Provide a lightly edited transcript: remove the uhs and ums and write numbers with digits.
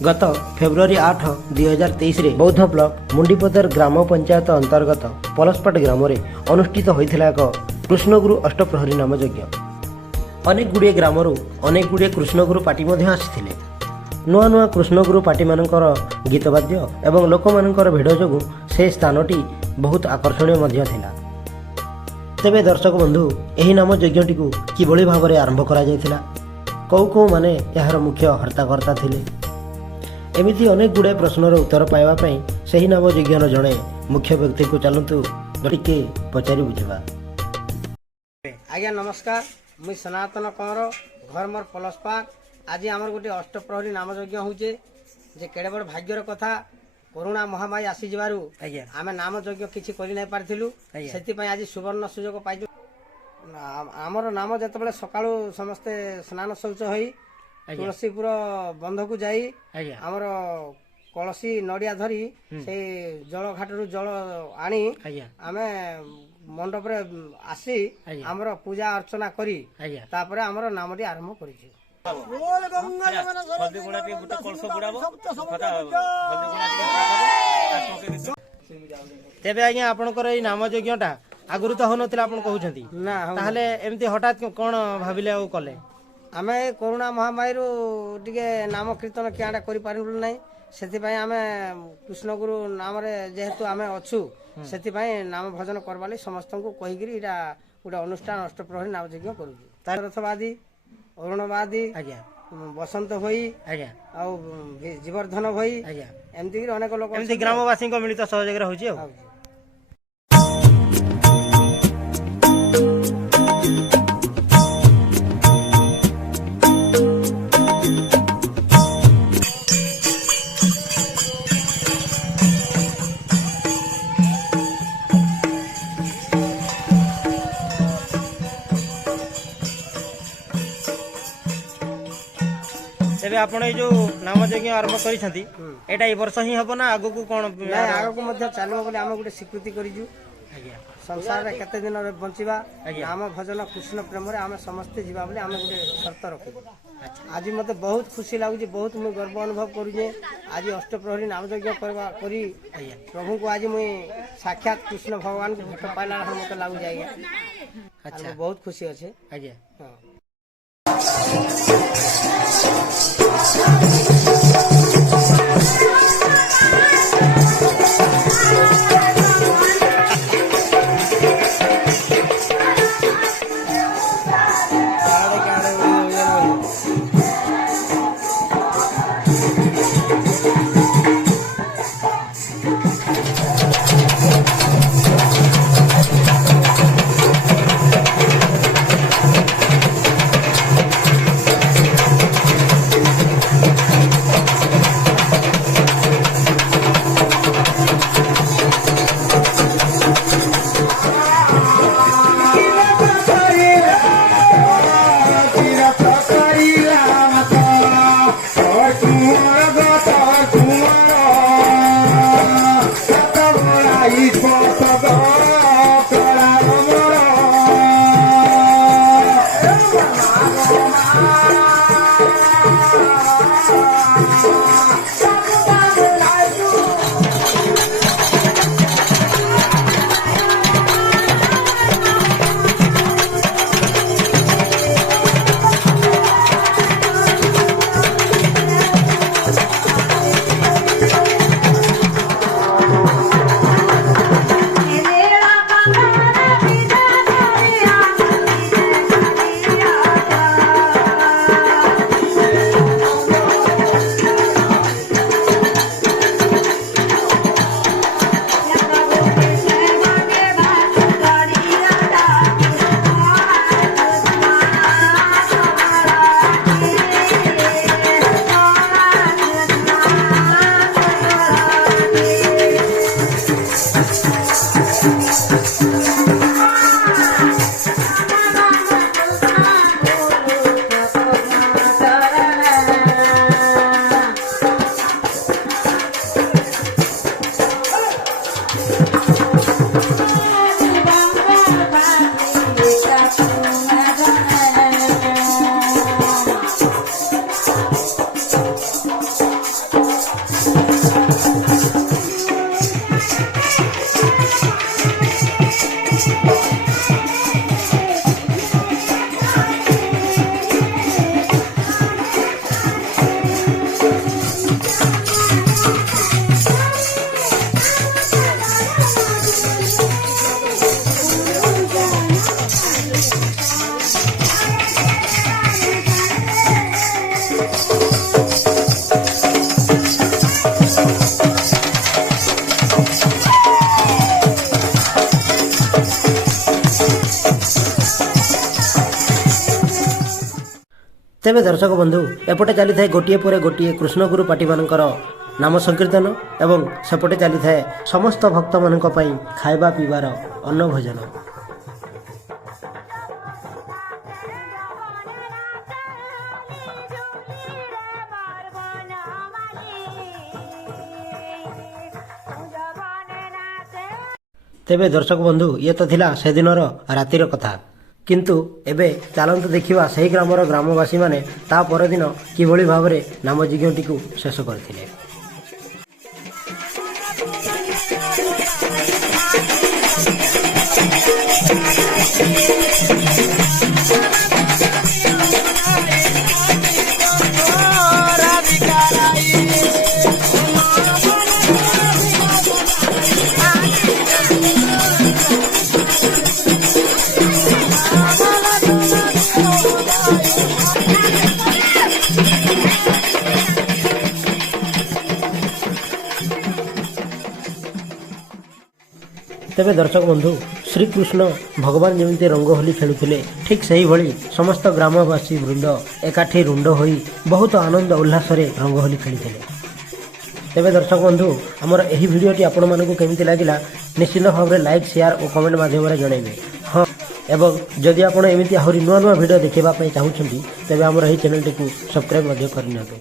गत फेब्रुआरी 8 2023 बौद्ध ब्लॉक मुंडीपदर ग्राम पंचायत अंतर्गत पलसपाट ग्राम में अनुष्ठित होता एक कृष्णगुरु अष्टप्रहरी नाम यज्ञ। अनेक गुड़िए ग्राम अनेक गुड़िए कृष्णगुरु पार्टी आसी नुआ नुआ कृष्णगुरु पार्टी मानकर गीतवाद्य एवं लोक मानकर भिड़ जो से स्थानटी बहुत आकर्षणीय थिला। तेबे दर्शक बंधु यही नाम यज्ञटी किभली भाव में आरंभ करा कौ कौ माने यार मुख्य हर्ताकर्ता थिले एमिति अनेक गुड़ाए प्रश्नर उत्तर पाइबापी से ही नाम यज्ञर जड़े मुख्य व्यक्ति को चलतु टे पचारि बुझा। आज्ञा नमस्कार, मुई सनातन कंवर घर मोर पलसपाट। आज आमर गोटे अष्टप्रहरी नाम यज्ञ होचे जे केड़े बड़ भाग्यर कथा। कोरोना महामारी आसी जबारु आमे नाम यज्ञ किछि करि नै पारथिलु, सेति पय आज सुवर्ण सुयोग पाइजु। आमर नाम जतबेले सकाळु समस्ते स्नान शौच होई तुलसीपुर बंध को जाई आमर कलसी नड़िया धरी से जल घाटरू जल आनी आमे मंडप रे आसी आमर पूजा अर्चना करी तापरे आमर नामटी आरंभ करिछु। तेबे आज्ञा आपनकर ए नाम यज्ञटा आगुरु तो होनथिला आपन कहउछंती ना, ताहले एमती हठात कोन भाबिले आ कले? आमे कोरोना महामारी टिके नाम कीर्तन किआडा करि पारिलु नै, सेति पय आमे कृष्णगुरु नाम रे जेहेतु आमे अछु सेति पय नाम भजन करबाली समस्त को कहि गिरी इडा उडा अनुष्ठान अष्टप्रहरी नाम यज्ञ करू। तारथवादी अरुणवादी आज्ञा बसंत होई आज्ञा आ जीवर्धन होई आज्ञा एमती अनेक लोक एमती ग्रामवासी को मिलित सहयोग रे होची। तेबे आपण ए जो नाम यज्ञ आरंभ करिसंती एटा ए वर्ष ही हबो ना आगो को कोन ना आगो को मध्य चालबो बोले हम गुटे स्वीकृति करिजु। आज्ञा संसार रे कते दिन रे बंचिबा नाम भजन कृष्ण प्रेम रे हम समस्त जीवा बोले हम गुटे शर्त रखि। आज मते बहुत खुशी लागु, बहुत मु गर्व अनुभव करू जे आज अष्टप्रहरी नाम यज्ञ करबा करी प्रभु को आज मु साक्षात कृष्ण भगवान को भेट पाइला मते लागु जाय। अच्छा बहुत खुशी अछि। आज्ञा हां ତେବେ ଦର୍ଶକ ବନ୍ଧୁ ଏପଟେ ଚାଲିଥାଏ ଗୋଟିଏ ପରେ ଗୋଟିଏ କୃଷ୍ଣଗୁରୁ ପାର୍ଟିମାନଙ୍କର ନାମ ସଂକୀର୍ତ୍ତନ ଏବଂ ସେପଟେ ଚାଲିଥାଏ ସମସ୍ତ ଭକ୍ତମାନଙ୍କ ପାଇଁ ଖାଇବା ପିଇବାର ଅନ୍ନଭୋଜନ। ତେବେ ଦର୍ଶକ ବନ୍ଧୁ ଇଏ ତ ଥିଲା ସେଦିନର ରାତିର କଥା, କିନ୍ତୁ ଏବେ ଚାଲନ୍ତୁ ଦେଖିବା ସେହି ଗ୍ରାମର ଗ୍ରାମବାସୀମାନେ ତା ପରଦିନ କିଭଳି ଭାବରେ ନାମଯଜ୍ଞଟିକୁ ଶେଷ କରିଥିଲେ। ତେବେ ଦର୍ଶକ ବନ୍ଧୁ ଶ୍ରୀକୃଷ୍ଣ ଭଗବାନ ଯେମିତି ରଙ୍ଗୋଲି ଖେଳୁଥିଲେ ଠିକ୍ ସେହିଭଳି ସମସ୍ତ ଗ୍ରାମବାସୀ ବୃନ୍ଦ ଏକାଠି ରୁଣ୍ଡ ହୋଇ ବହୁତ ଆନନ୍ଦ ଉଲ୍ଲାସରେ ରଙ୍ଗୋଲି ଖେଳିଥିଲେ। ତେବେ ଦର୍ଶକ ବନ୍ଧୁ ଆମର ଏହି ଭିଡ଼ିଓଟି ଆପଣମାନଙ୍କୁ କେମିତି ଲାଗିଲା ନିଶ୍ଚିତ ଭାବରେ ଲାଇକ୍ ସେୟାର ଓ କମେଣ୍ଟ ମାଧ୍ୟମରେ ଜଣାଇବେ। ହଁ, ଏବଂ ଯଦି ଆପଣ ଏମିତି ଆହୁରି ନୂଆ ନୂଆ ଭିଡ଼ିଓ ଦେଖିବା ପାଇଁ ଚାହୁଁଛନ୍ତି ତେବେ ଆମର ଏହି ଚ୍ୟାନେଲଟିକୁ ସବସ୍କ୍ରାଇବ୍ ମଧ୍ୟ କରିନିଅନ୍ତୁ।